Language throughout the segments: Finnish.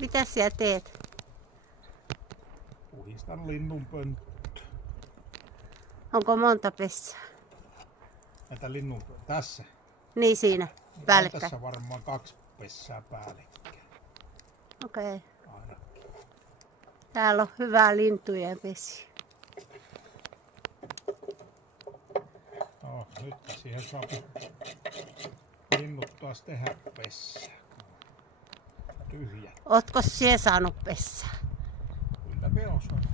Mitä siellä teet? Puhistan linnunpönttö. Onko monta pessää? Näitä linnun tässä. Niin siinä, On päällekkäin. tässä varmaan 2 pessää päällekkäin. Okei. Aina. Täällä on hyvää lintujen pesi. No, nyt siihen saa linnut taas tehdä pessää. Tyhjä. Ootko siellä saanut pessää? Kyllä me on saanut.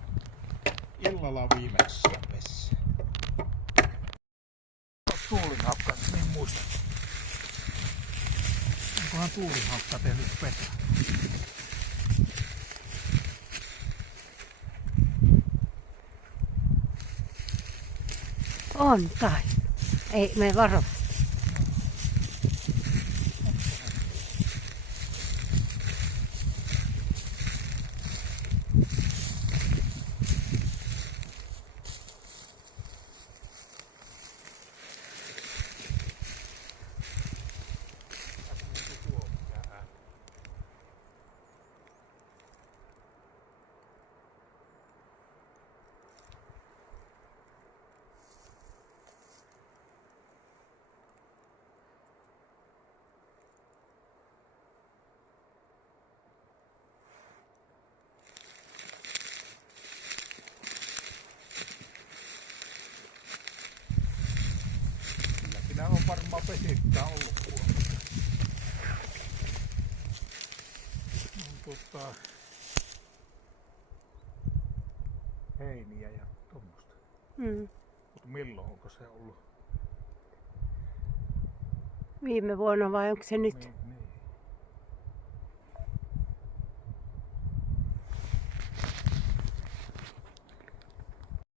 Illalla viimeksi pessää. Tuulihaukka, niin muista. Onkohan tuulihaukka tehnyt pesää? On tai. Ei, me varo. Siinä on varmaan pesittää ollut huomenna. On heiniä ja tuommoista. Mutta milloin onko se ollut? Viime vuonna vai onko se nyt? Niin.